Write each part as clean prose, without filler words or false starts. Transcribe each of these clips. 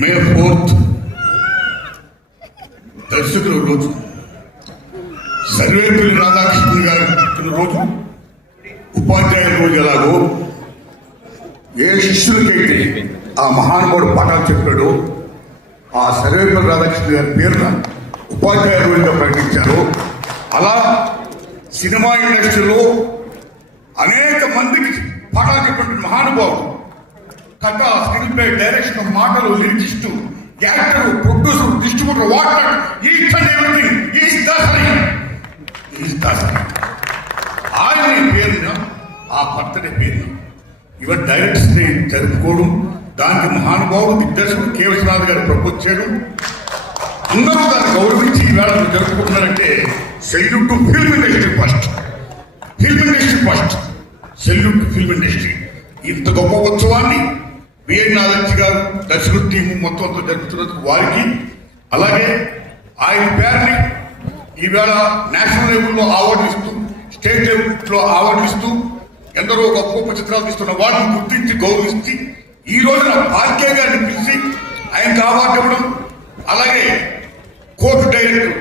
మే 4th దర్శకుల రోజు, సర్వేపల్లి రాధాకృష్ణన్ గారి రోజు, ఉపాధ్యాయుల రోజు. ఎలాగో ఏ శిష్యులకైతే ఆ మహానుభావుడు పాఠాలు చెప్పాడో ఆ సర్వేపల్లి రాధాకృష్ణ గారి పేరున ఉపాధ్యాయుల రోజుగా ప్రకటించారు. అలా సినిమా ఇండస్ట్రీలో అనేక మందికి పాఠాలు చెప్పిన మహానుభావుడు. కథ, స్క్రీన్ ప్లే, డైరెక్షన్, మాటలు, lyricist, actor, producer, distributor, water, each and everything is Dasari. ఆయన పేరున, ఆ బర్త్డే పేరున ఇవన్నీ డైరెక్టర్స్ ని జరుపుకోవడం, దానికి మహానుభావుడు దిగ్దర్శకుడు కె. విశ్వనాథ్ గారు ప్రపోజ్ చేయడం, అందరూ దాన్ని గౌరవించి ఈవేళ జరుపుకుంటున్నారంటే salute to film industry first. Salute to film industry. ఇంత గొప్ప ఉత్సవాన్ని బిఎన్ నాలెడ్జ్ గారు, దర్శకుడు టీము మొత్తంతో జరుపుతున్నందుకు వారికి, అలాగే ఆయన పేరుని ఈవేళ నేషనల్ లెవెల్లో అవార్డులు ఇస్తూ, స్టేట్ లెవెల్లో అవార్డులు ఇస్తూ, ఎందరో గొప్ప గొప్ప చిత్రాలు తీస్తున్న వాటిని గుర్తించి గౌరవించి ఈ రోజున పార్కే గారిని పిలిచి ఆయనకు అవార్డు ఇవ్వడం, అలాగే కోర్టు డైరెక్టర్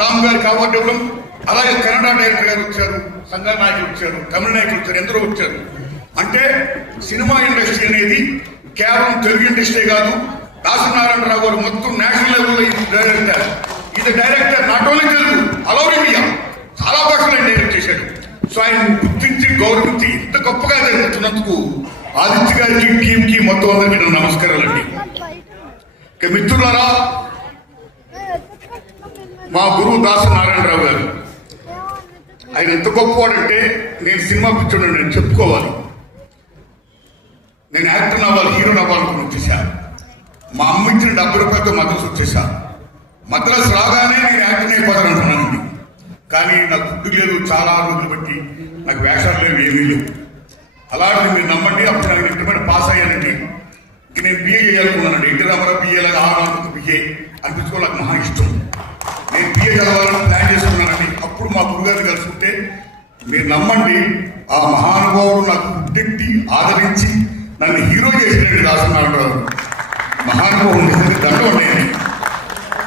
రామ్ గారికి అవార్డు ఇవ్వడం, అలాగే కన్నడ డైరెక్టర్ గారు వచ్చారు, సంఘ నాయకులు వచ్చారు, తమిళ నాయకులు వచ్చారు, ఎందరో వచ్చారు. అంటే సినిమా ఇండస్ట్రీ అనేది కేవలం తెలుగు ఇండస్ట్రీ కాదు. దాసనారాయణరావు గారు మొత్తం నేషనల్ లెవెల్లో డైరెక్టర్. ఇది director not only Telugu, all over India చాలా భాషలు ఆయన డైరెక్ట్ చేశాడు. సో ఆయన గుర్తించి గౌరవించి ఇంత గొప్పగా జరుగుతున్నందుకు ఆదిత్య గారికి, టీమ్ కి, మొత్తం అందరికీ నా నమస్కారాలండి. మిత్రులారా, మా గురువు దాసనారాయణరావు గారు, ఆయన ఎంత గొప్పవాడంటే, నేను సినిమా పిచ్చోడు నేను చెప్పుకోవాలి. నేను యాక్టర్ అవ్వాలి, హీరో అవ్వాలనుకుని వచ్చేసాను. మా అమ్మ ఇచ్చిన 70 రూపాయలతో మద్రాసు వచ్చేసాను. మద్రాసు రాగానే నేను యాక్టర్ అయిపోతాను అనుకున్నానండి. కానీ నాకు ఫుడ్ లేదు, చాలా రోజులు బట్టి నాకు వేషాలు లేవు, ఏమీ లేవు. అలాంటి మీరు నమ్మండి, అప్పుడు నాకు ఇంటర్మీడియట్ పాస్ అయ్యానండి. ఇంక నేను బిఏ చేయాలనుకున్నానండి. ఎన్టీ రామారావు బిఏ లాగా బిఏ అనిపించుకో నాకు మహా ఇష్టం. నేను బిఏ చదవాలని ప్లాన్ చేసుకున్నానండి. అప్పుడు మా గురుగారిని కలుసుకుంటే, మీరు నమ్మండి, ఆ మహానుభావుడు నాకు పుట్టెట్టి ఆదరించి నన్ను హీరో చేసినట్టు దాసనారాయణరావు మహానుభావుడు దండం ఉండేది.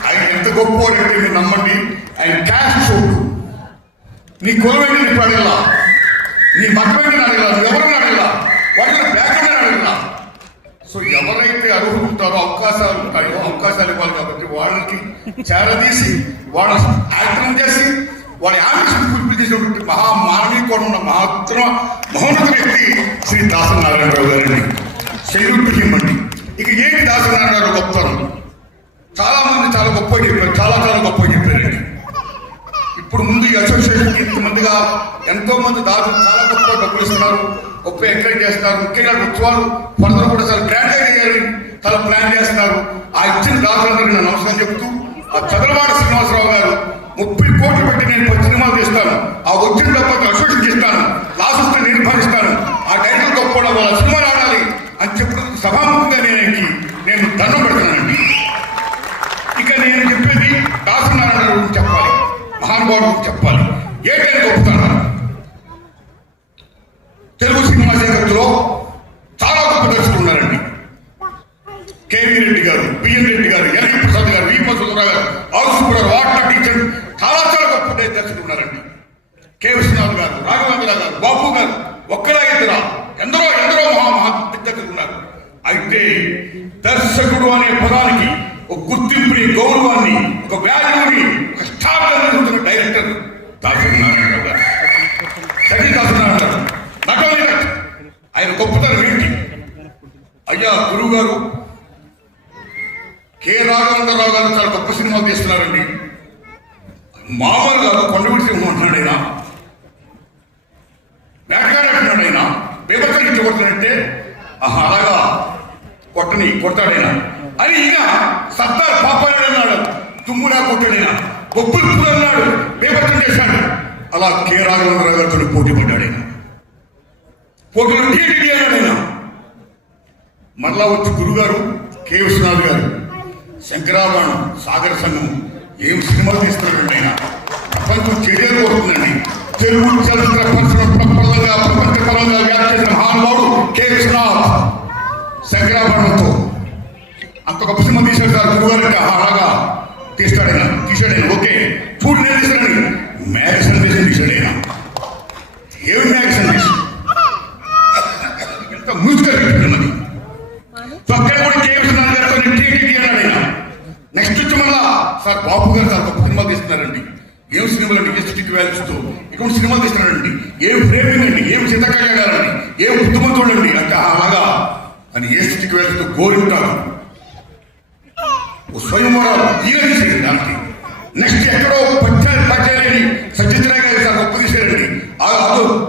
ఆయన ఎంత గొప్పవాడంటే మీరు నమ్మండి, ఆయన క్యాష్ చూడు, నీ కులమేంటి నీకు అడగలా, నీ మతమేంటి అడగలా, నువ్వు ఎవరిని అడగలా, వాళ్ళ బ్యాక్గ్రౌండ్ అడగలా. సో ఎవరైతే అర్హులు ఉంటారో, అవకాశాలు ఉంటాయో, అవకాశాలు ఇవ్వాలి. కాబట్టి వాళ్ళకి చేరదీసి, వాళ్ళ యాక్టింగ్ చేసి, వాళ్ళ ఆంబిషన్ ఫుల్ఫిల్ చేసినటువంటి మహామానవీకోణం ఉన్న మహోన్నత వ్యక్తి శ్రీ దాసనారాయణరావు గారిని. సెల్యూట్ టు హిమ్ అండి. ఇక ఏంటి దాసనారాయణరావు గొప్పతనం? చాలా మంది చాలా గొప్పగా చెప్పారు, చాలా గొప్పగా చెప్పారండి. ఇప్పుడు ముందు ఈ అసోసియేషన్కి ఇంతమందిగా ఎంతో మంది దాసులు చాలా గొప్ప డబ్బులు ఇస్తున్నారు, గొప్ప ఎంకరేజ్ చేస్తున్నారు. ముఖ్యంగా ఉత్సవాలు ఫర్దర్ కూడా చాలా గ్రాండ్ గా చేయాలి, చాలా ప్లాన్ చేస్తున్నారు. ఆ ఇచ్చిన దాసులందరికీ నేను నమస్కారం చెప్తూ, ఆ చదలవాడ శ్రీనివాసరావు గారు 30 కోట్లు పెట్టి నేను 10 సినిమాలు తీస్తాను, ఆ వచ్చిన డబ్బుతో అసోసియేషన్ చేస్తాను, లాస్ వస్తే నేను భరిస్తాను, ఆ డైరెక్టర్ గొప్ప వాళ్ళ సినిమాలు ఆడాలి అని చెప్పడం సభాముఖంగా నేను దండం పెడుతున్నానండి. ఇక నేను చెప్పేది దాసనారాయణ గురించి చెప్పాలి, మహానుభావుడు గురించి చెప్పాలి. ఏంటని గొప్పతాను, తెలుగు సినిమా జగత్తులో చాలా గొప్ప దర్శకులు ఉన్నారండి. కేవీ రెడ్డి గారు, బిఎన్ రెడ్డి గారు, ఎల్వి ప్రసాద్ గారు, వి మధుసూదరరావు గారు, ఆరుసుపురావు, వాటర్ టీచర్, చాలా గొప్ప దర్శకులు ఉన్నారండి. కె. విశ్వనాథ్ గారు, రాఘవేంద్ర గారు, బాబు గారు, ఒక్కలా ఇద్దరా, ఎందరో మహా దిగ్గజులు ఉన్నారు. అయితే దర్శకుడు అనే పదానికి ఒక గుర్తింపుని, గౌరవాన్ని, ఒక వాల్యూని, ఒక స్టార్ అందిస్తున్న డైరెక్టర్ దాసనారాయణరావు గారు. దాసనారాయణరావు నటన ఆయన గొప్పతనం ఏంటి? అయ్యా గురువు గారు కె. రాఘవేంద్రరావు గారు చాలా గొప్ప సినిమాలు తీస్తున్నారండి. మామూలుగా కొండవిడి సింహం అంటున్నాడు ఆయన, వేటగాడంటున్నాడు ఆయన, బేబక్కని ఇచ్చి కొడుతున్నట్టే, అలాగా కొడతాడైనా అని ఈయన సర్దార్ పాపాడు అన్నాడు, తుమ్ములా కొట్టాడైనా, బొబ్బులు పూలు అన్నాడు, బేబక్కని చేశాడు. అలా కె. రాఘవేంద్రరావు గారితో పోటీ పడ్డాడు ఆయన. పోటీలో టీటీడీ అన్నాడు ఆయన. మరలా వచ్చి గురుగారు కె. విశ్వనాథ్ గారు, శంకరాభరణం, సాగర సంఘం, ఏం సినిమాలు తీస్తున్నాడండి ఆయన. ప్రపంచం చర్యలు కోరుతుందండి. తెలుగు చరిత్ర ప్రపంచపరంగా వ్యాఖ్య చేసిన మహానుభావుడు కె. విశ్వనాథ్. శంకరాభరణంతో గురుగారంటే అలాగా తీస్తాడైనా తీసాడైనా ఓకే చూడు నేను తీసాడని మ్యాగజైన్ వేసి తీసాడైనా ఏమి మ్యాగజైన్ వేసి ఎంత మ్యూజికల్ పెట్టుకున్నది సో అక్కడ కూడా కేవీఎస్ గారితో నేను టీ అన్నాడు ఆయన నెక్స్ట్ వచ్చి మళ్ళా సార్ బాబు గారు చాలా గొప్ప సినిమాలు తీస్తున్నారండి ఏం సినిమాలు అండి ఎస్టిక్ వాల్యూస్తో ఇటువంటి సినిమాలు తీస్తున్నారండి ఏం ఫ్రేమింగ్ అండి ఏం చింతకాయలండి ఏం బుద్ధిమంతుడండి అంటే అలాగా అని ఎస్టిక్ వాల్యూస్తో గోరింటారు స్వయంవరాలు ఈయన తీసేది దానికి నెక్స్ట్ ఎక్కడో పచ్చారేని సత్యజిరాయ్ గారు చాలా గొప్ప తీసారండి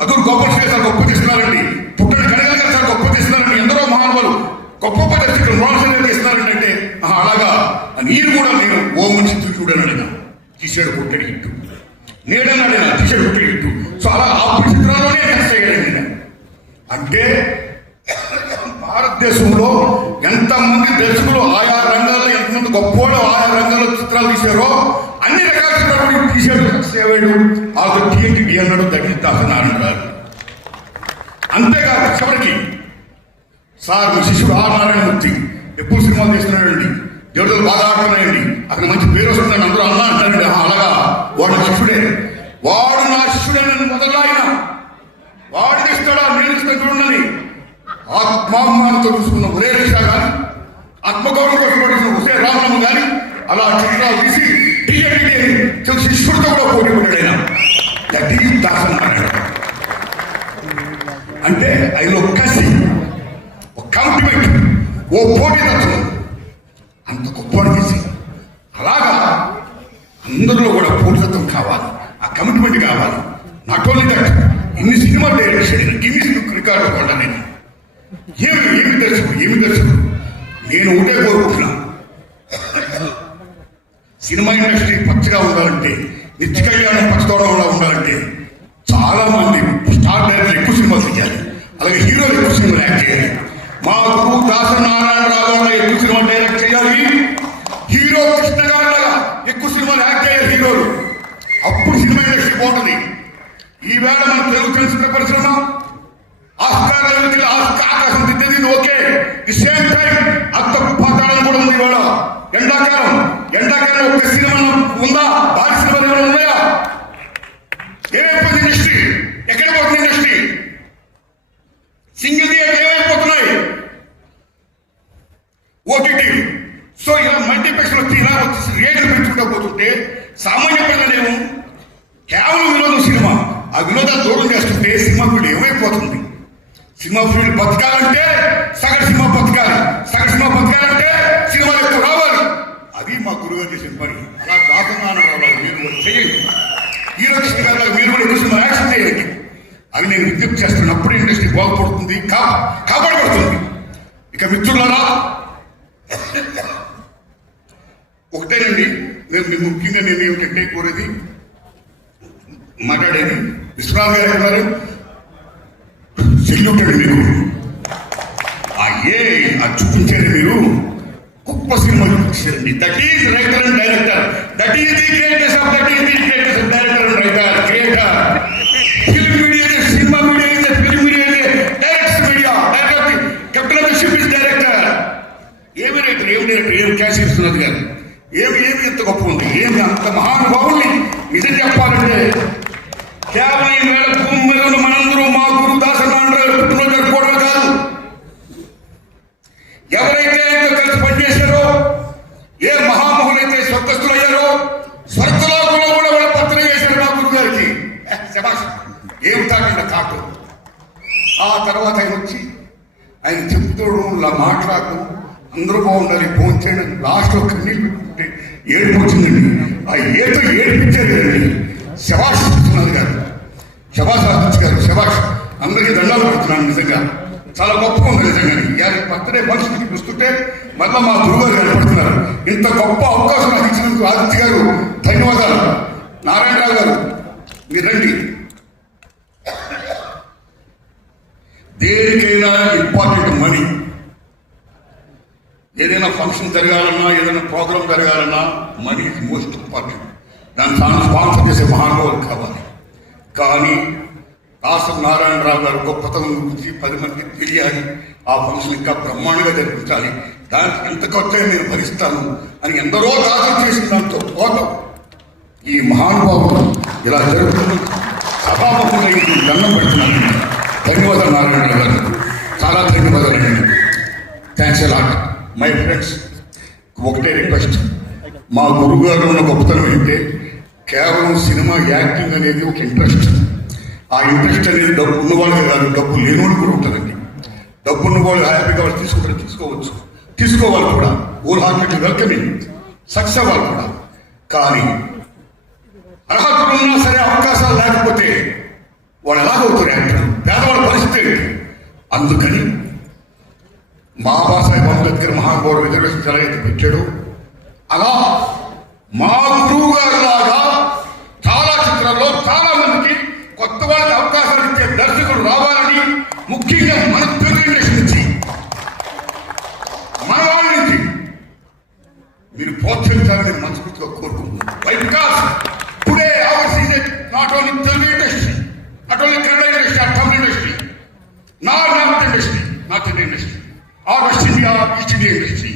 అదూరు గోపాల్ గారు చాలా గొప్ప తీస్తున్నారండి పుట్టని కనగల్ గారు చాలా గొప్ప తీస్తున్నారండి ఎందరో మహానుభావులు గొప్ప దర్శకులు మోహన్ తీస్తున్నారండి అంటే అలాగా నేను కూడా నేను ఓ మనిషి చూడనడినా తీసాడు పుట్టడి హిట్టు నేడన్నాడినా తీసాడు పుట్టడి హిట్టు సో అలా ఆ చిత్రాల్లోనే నెక్స్ట్ అయ్యాడండి నేను అంటే భారతదేశంలో ఎంతమంది దర్శకులు ఆయా రంగాల్లో ఎంతమంది గొప్పవాళ్ళు ఆయా రంగాల్లో చిత్రాలు తీశారో అన్ని రకాల చిత్రాలు తీశాడు సేవాడు ఆ టీఎన్టీ అన్నాడు దక్షిణాసనారాయణ గారు అంతేకాదు చివరికి సార్ మీ శిష్యుడు ఆర్ నారాయణమూర్తి ఎప్పుడు సినిమాలు తీస్తున్నాడండి దేవుడు బాగా ఆడుతున్నాయండి అక్కడ మంచి పేరు వస్తుందని అందరూ అన్నా అంటారండి అలాగా వాడు నా శిష్యుడే వాడు నా శిష్యుడే నన్ను మొదలు ఆయన వాడు తీస్తాడా నేను ఇస్తాను చూడండి ఆత్మాభిమానంతో చూసుకున్న ఒరే రిషా కానీ ఆత్మగౌరవం కోసం పడుతున్న ఒసే రామరాము కానీ అలా చిత్రాలు తీసి టీఎన్టీ శిష్యుడితో కూడా పోటీ పడ్డాడు ఆయన దట్ ఈజ్ దాసన్ అంటే ఆయన కసి ఒక కమిట్మెంట్ ఓ పోటీ తత్వం అంత గొప్ప తీసి అలాగా అందరిలో కూడా పోటీతత్వం కావాలి ఆ కమిట్మెంట్ కావాలి నాట్ ఓన్లీ దట్ ఇన్ని సినిమాలు డైరెక్ట్ చేయడం గిన్నీస్ బుక్ రికార్డు కూడా నేను ఏమి దర్శకుడు నేను ఒకటే కోరుకుంటున్నా సినిమా ఇండస్ట్రీ పచ్చగా ఉండాలంటే నిత్య కళ్యాణం పచ్చదోడంలో ఉండాలంటే చాలా మంది స్టార్ డైరెక్టర్ ఎక్కువ సినిమాలు తీయాలి అలాగే హీరోలు ఎక్కువ సినిమాలు యాక్ట్ చేయాలి మా గురువు దాసనారాయణరావు గారు ఎక్కువ సినిమా డైరెక్ట్ చేయాలి హీరో కృష్ణ గారిలాగా ఎక్కువ సినిమాలు యాక్ట్ చేయాలి హీరోలు అప్పుడు సినిమా ఇండస్ట్రీ బాగుంటుంది ఈవేళ మన తెలుగు చలనచిత్ర పరిశ్రమ ఆకాశం దిద్దేది ఓకే ది సేమ్ టైం అంత పాతాళం కూడా ఉంది ఇవాళ ఎండాకాలం ఒక సినిమా ఉందా భారీ సినిమాలు ఏమైనా ఉన్నాయా ఏమైపోతుంది ఇండస్ట్రీ ఎక్కడ పోతుంది ఇండస్ట్రీ సింగిల్ థియేటర్ ఏమైపోతున్నాయి ఓటీటీ సో ఇలా మల్టీప్లెక్స్ వచ్చి ఇలా వచ్చి రేట్లు పెంచుకుంటూ పోతుంటే సామాన్య ప్రజలేమో కేవలం వినోదం సినిమా ఆ వినోదాన్ని దూరం చేస్తుంటే సినిమా ఫీల్డ్ ఏమైపోతుంది సినిమా ఫీల్డ్ బతకాలంటే సగటు సినిమా బతకాలి సగటు సినిమా బతకాలంటే సినిమాలు ఎక్కువ రావాలి అది మా గురుగారు చేసిన పని అలా దాసనారాయణరావు మీరు కూడా చేయండి హీరో కృష్ణ గారు మీరు కూడా ఎక్కువ సినిమా యాక్షన్ చేయండి అవి నేను విజ్ఞప్తి చేస్తున్నప్పుడు ఇండస్ట్రీ బాగుపడుతుంది కాపాడబడుతుంది ఇక మిత్రులారా ఒకటేనండి నేను ముఖ్యంగా నేను ఏమిటంటే కోరేది మాట్లాడేది విశ్వనాథ్ గారు ఉన్నారు సెల్యూట్ అండి మీకు చూపించారు మీరు గొప్ప సినిమా చూపించారండి that is writer and director that is the greatest of that is the greatest director and writer creator film media cinema media film media directs media director captain of the ship is director ఏమి writer ఏమి director ఏమి cash ఇస్తున్నది గారు ఏమి ఎంత గొప్ప ఉంది ఏమి అంత మహానుభావుల్ని నిజం చెప్పాలంటే కేవలం ఈ వేళ భూమి మీద ఉన్న మనందరూ మా గురు దాసనారాయణరావు పుట్టినరోజు జరుపుకోవడమే కాదు ఎవరైతే కలిసి పనిచేశారో ఏ మహామహులైతే స్వర్గస్థులయ్యారో స్వర్గలోకంలో కూడా వాళ్ళ పత్రం వేశారు మా గురువు గారికి శభాష్ ఏం తాకండి కాటు ఆ తర్వాత ఆయన వచ్చి ఆయన చెప్తూ మాట్లాడుతూ అందరూ బాగుండాలి ఫోన్ చేయడం లాస్ట్లో కన్నీళ్ళు పెట్టుకుంటే ఏడుపు వచ్చిందండి ఆ ఏడుతో ఏడిపించారు కదండి శభాష్ విశ్వనాథ్ గారు శభాష్ ఆదిత్య గారు శభాష్ అందరికీ దండాలు పెడుతున్నాను నిజంగా చాలా గొప్పగా ఉంది నిజంగా ఇవాళ బర్త్డే ఫంక్షన్కి చూస్తుంటే మళ్ళీ మా గురుగారు కనపడుతున్నారు ఇంత గొప్ప అవకాశం నాకు ఇచ్చినందుకు ఆదిత్య గారు ధన్యవాదాలు నారాయణరావు గారు మీరు రండి దేనికైనా ఇంపార్టెంట్ మనీ ఏదైనా ఫంక్షన్ జరగాలన్నా ఏదైనా ప్రోగ్రామ్ జరగాలన్నా మనీ ఇస్ మోస్ట్ ఇంపార్టెంట్ దాన్ని స్పాన్సర్ చేసే మహానుభావులు కావాలి కానీ దాసనారాయణరావు గారు గొప్పతనం గురించి 10 మందికి తెలియాలి ఆ ఫంక్షన్ ఇంకా బ్రహ్మాండంగా జరిపించాలి, దానికి ఎంత ఖర్చు నేను భరిస్తాను అని ఎందరో దాఖలు చేసిన దాంతో పోతాం. ఈ మహానుభావులు ఇలా జరుగుతుంది. సభాముఖంగా ఇది దండం పెడుతున్నాను. ధన్యవాదాలు నారాయణ గారు, చాలా ధన్యవాదాలు. Thanks a lot my friends. ఒకటే రిక్వెస్ట్, మా గురువు గారు ఉన్న గొప్పతనం ఏంటంటే కేవలం సినిమా యాక్టింగ్ అనేది ఒక ఇంట్రెస్ట్. ఆ ఇంట్రెస్ట్ అనేది డబ్బు ఉన్నవాళ్ళకి కాదు, డబ్బు లేనివాళ్ళు కూడా ఉంటుందండి. డబ్బు ఉన్నవాళ్ళు హ్యాపీగా వాళ్ళు తీసుకుంటారు, తీసుకోవాలి కూడా. ఓల్ హార్టెడ్లీ వెల్కమింగ్, సక్సెస్ అవ్వాలి కూడా. కానీ అర్హతలు ఉన్నా సరే అవకాశాలు లేకపోతే వాళ్ళు ఎలాగవుతారు యాక్టర్? పేదవాళ్ళ పరిస్థితి ఏంటి? అందుకని బాబాసాహెబ్ అంబేద్కర్ మహానుభావుడు రిజర్వేషన్ ఎలాగైతే పెట్టాడు, అలా మా గురువు గారు లాగా చాలా చిత్రాల్లో చాలా మందికి కొత్త వాళ్ళకి అవకాశాలు ఇచ్చే దర్శకులు రావాలని, ముఖ్యంగా మన తెలుగు ఇండస్ట్రీ నుంచి, మన వాళ్ళ నుంచి మీరు ప్రోత్సహించాలని నేను మనస్ఫూర్తిగా కోరుకుంటున్నాను. Because today our season not only Telugu industry, not only Kannada industry or Tamil industry, north industry, north Indian industry or west India, east India industry.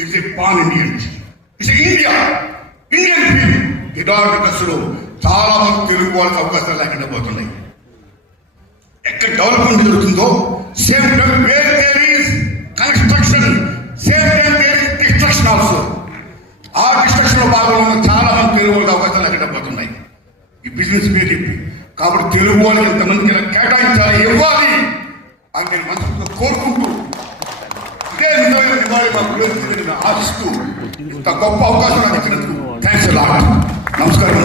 It's a pan Indian industry, it's Indian film. ఇలాంటి దశలో చాలా మంది తెలుగు వాళ్ళకి అవకాశాలు లేకుండా పోతున్నాయి. ఎక్కడ development జరుగుతుందో same time where there is construction, same time there is destruction also. ఆ డిస్ట్రక్షన్ లో భాగంగా చాలా మంది తెలుగు వాళ్ళకి అవకాశాలు లేకుండా పోతున్నాయి ఈ బిజినెస్ పేరు చెప్పి. కాబట్టి తెలుగు వాళ్ళకి ఇంతమందికి ఇలా కేటాయించాలి, ఇవ్వాలి అని నేను మనసులో కోరుకుంటూ, ఇదే నిజమైన నివాళి మా గురువు ఆశిస్తూ ఇంత గొప్ప అవకాశం నాకు ఇచ్చినందుకు థ్యాంక్స్ లాట్. నమస్కారం.